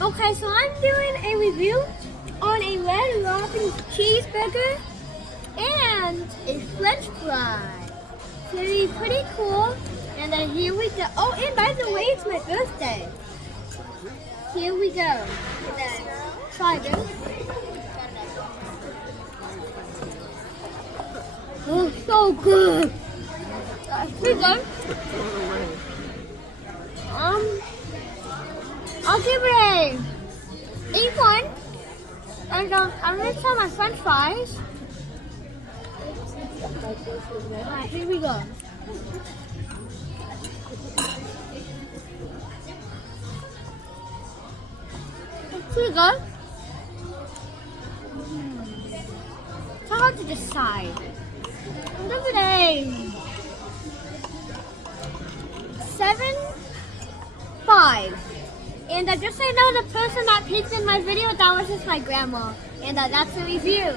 Okay, so I'm doing a review on a Red Robin cheeseburger and a French fry. It's gonna be pretty cool. And then here we go. Oh, and by the way, it's my birthday. Here we go. And then try this. Oh, so good. Pretty good. I'll give it a 8.1. And I'm gonna try my French fries. Alright, here we go. It's pretty good. It's hard to decide. I'll give it a 7.5. And just so you know, the person that peeked in my video, that was just my grandma. And that's the review.